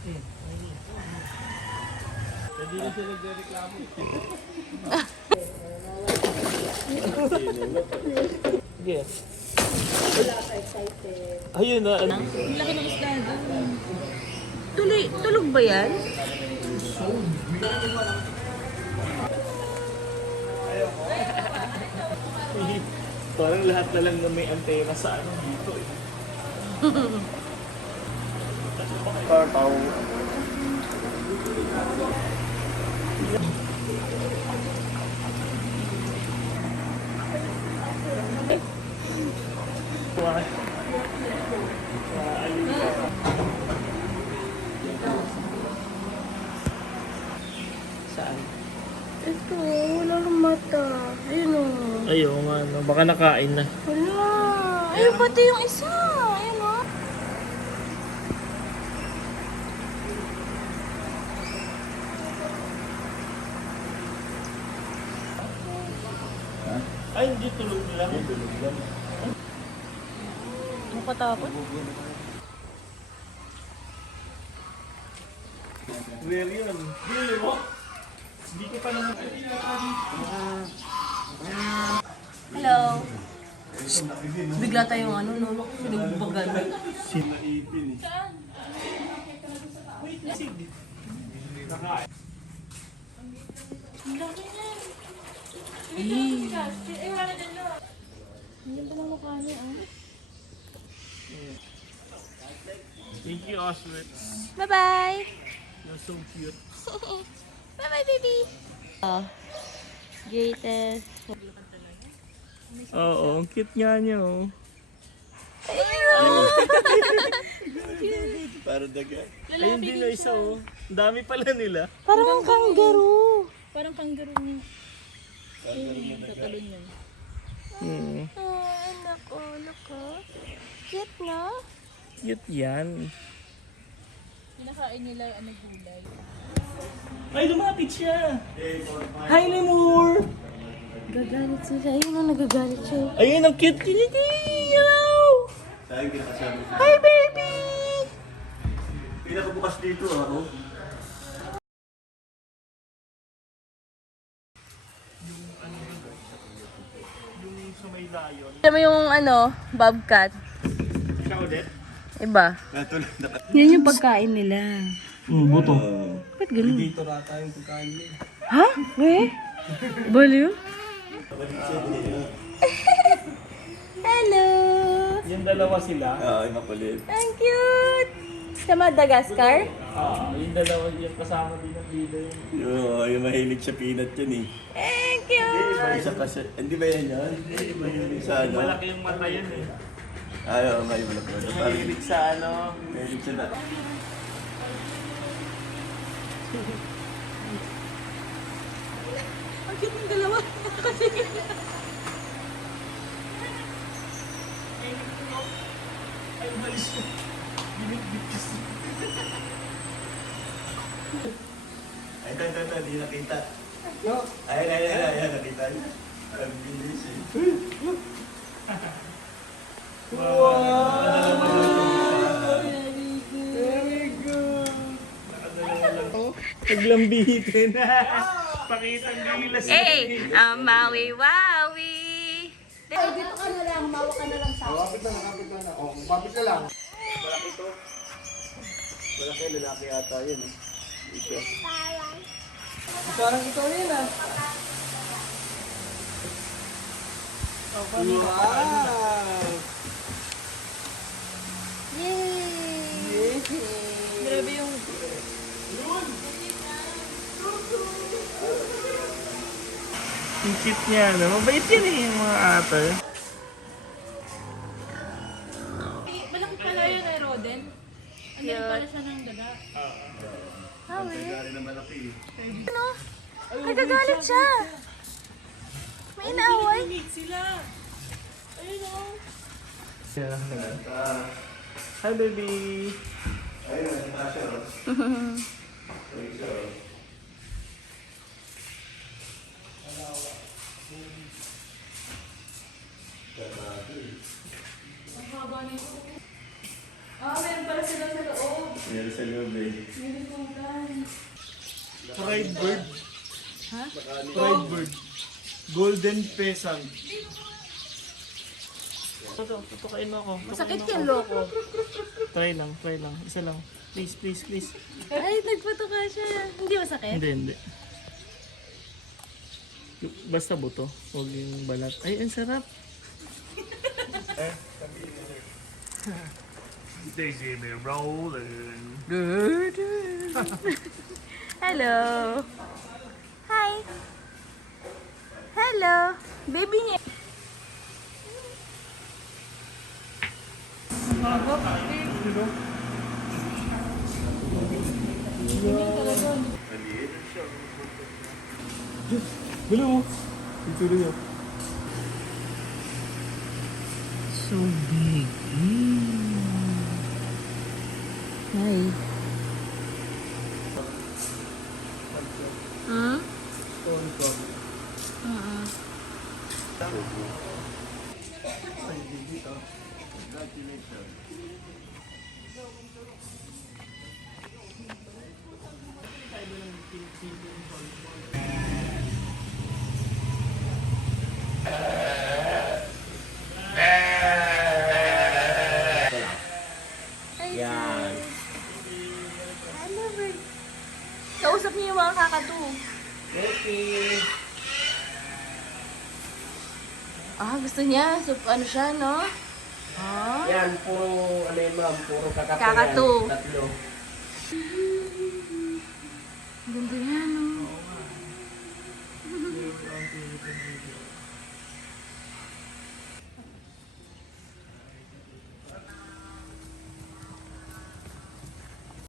Hindi na siya nagreklamo. Sige. Ayun na. Ang laki ng isda doon. Tulog ba yan? Parang lahat na lang na may antena sa ano dito eh. Tao. Saan? Ito, wala nang mata. Ayun o. Ayaw nga, no. Baka nakain na. Wala. Ayun pati yung isa. Ayun o. Ay, hindi tulog lang. Tulog lang. Makatakot. Rare yun. Hindi mo? Hindi ko pa naman. Hello. Bigla tayong ano, no? Sinugbagan. Sinaipin eh. Saan? Wait na sige. Nakain. Ang laki niyan. Hindi pa lang mukha niya, ah. Thank you, Oswald. Bye-bye. You're so cute. Bye-bye, baby. Oh. Greatest. Oo, ang cute nga niya oh. Ayun! Para daga. Ay, hindi na isa oh. Ang dami pala nila. Parang kangaroo. Parang kangaroo niya. Tatalon niya. Oh, anak ko, look ko. Cute, no? Cute yan. Pinakain nila ano gulay. Ay, lumapit siya. Hi, Lemur! Gagalit siya. Ayun ang nagagalit siya. Ayun, ang cute niya. Hello! Saan kinakasabi siya? Hi, baby! Pinakabukas dito ako. Yung sa may layon. Alam mo yung ano, bobcat? Siya ulit? Iba. Natulog na. Yan yung pagkain nila. Buto. Ba't ganun? Dito rata yung pagkain niya. Ha? We? Baliw? Hello! Yung dalawa sila. Oo, yung makulit. Ang cute! Sa Madagascar? Yung dalawa yung kasama din ng leader. Yung mahilig sa peanut yun eh. Ang cute! Isa kasi, hindi ba yan yun? Sa ano? Malaki yung mata yun eh. Ayaw, may wala pa. Parang Mahilig sa ano. mahilig siya na. Ang cute ng dalawa. Kasi... Ay, umalis siya. Binitbit kasi. Ito, di nakita. Ay, nakita niya. Ang bilis eh. Naglambitin. Pakitang gilas. Hey! Mawi-wawi! Dito ka na lang, mawa ka na lang sa akin. Kapit na. O, kapit ka lang. Malaki to. Malaki, lalaki ata yun eh. Ito. Parang ito yun ah. Wow! Yay! Grabe yung... Ang cute niya, no? Mabait yan eh, yung mga ate. Malaki pala yun ay Roden. Ano rin pala siya ng daga. Hawi? Gari na malaki eh. Ano? Nagagalit siya! May inaaway? Sila. Ayun o. Hi, baby! Ayun, nasa siya. Ayun siya. Meron pala sila sa loob. Meron sa loob. Fried bird. Ha? Fried bird. Golden pheasant. Tutukain mo ako. Masakit yan, loko. Try lang. Isa lang. Please. Ay, nagpatuka siya. Hindi masakit? Hindi. Basta buto. Huwag yung balat. Ay, ang sarap. They see me rolling. Hello. Hi. Hello. Baby niya. Hello. Ito rin yun. So big. Hi. Hmm? Yan. Hello, bird. Kausap niyo yung mga kakatu. Okay. Ah, gusto niya. So, ano siya, no? Ah. Yan, puro, ano yun ma'am, puro kakatu. Kakatu. Yan, tatlo.